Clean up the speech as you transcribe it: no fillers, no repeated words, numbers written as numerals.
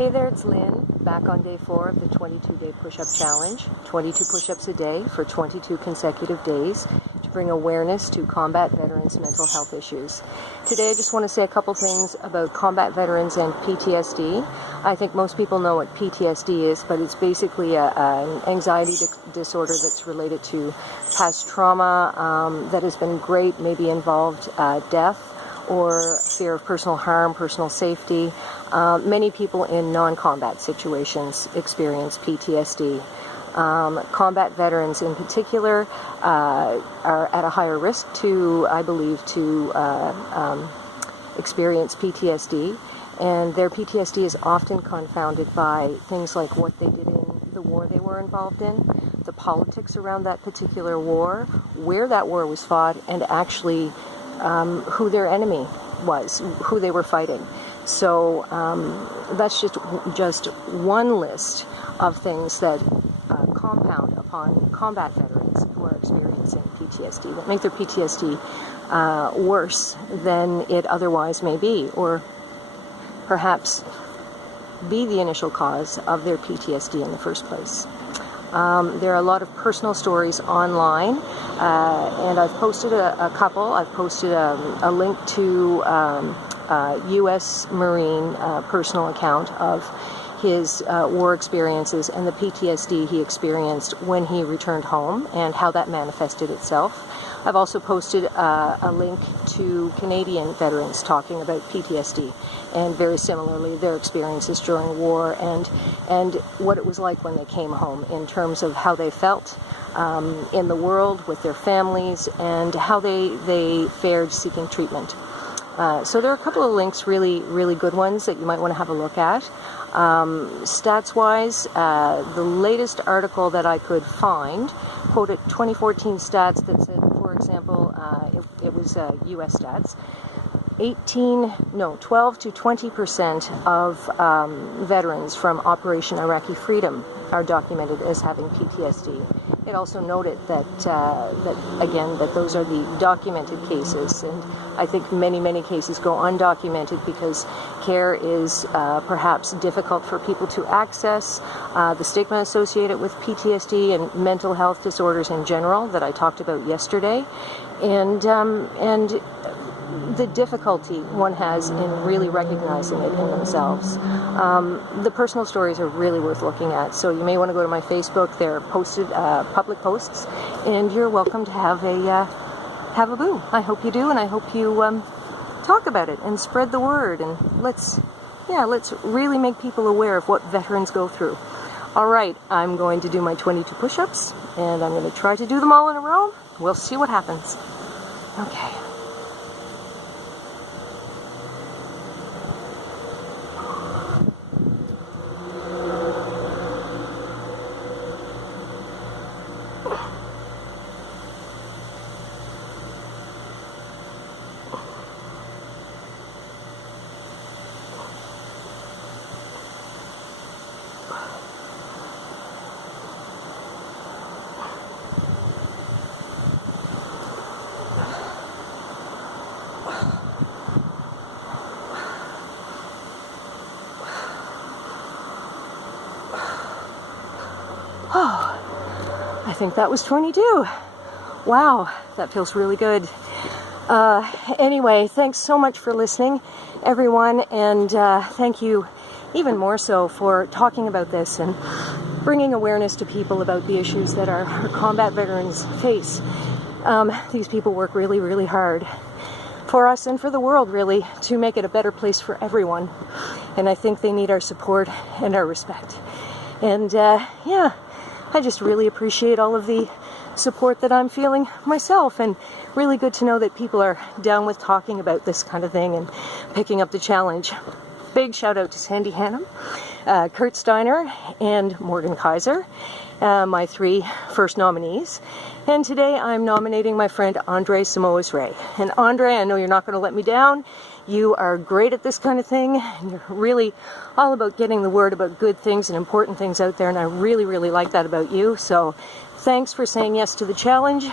Hey there, it's Lynn, back on day 4 of the 22-day push-up challenge. 22 push-ups a day for 22 consecutive days to bring awareness to combat veterans' mental health issues. Today I just want to say a couple things about combat veterans and PTSD. I think most people know what PTSD is, but it's basically an anxiety disorder that's related to past trauma that has been great, maybe involved death or fear of personal harm, personal safety. Many people in non-combat situations experience PTSD. Combat veterans in particular are at a higher risk to, I believe, to experience PTSD. And their PTSD is often confounded by things like what they did in the war they were involved in, the politics around that particular war, where that war was fought, and actually who their enemy was, who they were fighting. So that's just one list of things that compound upon combat veterans who are experiencing PTSD, that make their PTSD worse than it otherwise may be, or perhaps be the initial cause of their PTSD in the first place. There are a lot of personal stories online, and I've posted a couple. I've posted a link to U.S. Marine personal account of his war experiences and the PTSD he experienced when he returned home and how that manifested itself. I've also posted a link to Canadian veterans talking about PTSD and very similarly their experiences during war and what it was like when they came home in terms of how they felt in the world with their families and how they fared seeking treatment. So there are a couple of links, really good ones that you might want to have a look at. Stats-wise, the latest article that I could find quoted 2014 stats that said, for example, it was U.S. stats, 12 to 20% of veterans from Operation Iraqi Freedom are documented as having PTSD. It also noted that those are the documented cases, and I think many cases go undocumented because care is perhaps difficult for people to access. The stigma associated with PTSD and mental health disorders in general that I talked about yesterday, and the difficulty one has in really recognizing it in themselves. The personal stories are really worth looking at, so you may want to go to my Facebook. They're posted, public posts, and you're welcome to have a boo. I hope you do, and I hope you talk about it and spread the word, and let's really make people aware of what veterans go through. All right, I'm going to do my 22 push-ups, and I'm going to try to do them all in a row. We'll see what happens. Okay. Oh, I think that was 22. Wow, that feels really good. Anyway, thanks so much for listening, everyone, and thank you even more so for talking about this and bringing awareness to people about the issues that our combat veterans face. These people work really hard for us and for the world, really, to make it a better place for everyone, and I think they need our support and our respect. And I just really appreciate all of the support that I'm feeling myself, and really good to know that people are down with talking about this kind of thing and picking up the challenge. Big shout out to Sandy Hannum, Kurt Steiner, and Morgan Kaiser, my 3 first nominees. And today I'm nominating my friend Andre Samoas Ray. And Andre, I know you're not going to let me down. You are great at this kind of thing, and you're really all about getting the word about good things and important things out there, and I really like that about you. So thanks for saying yes to the challenge,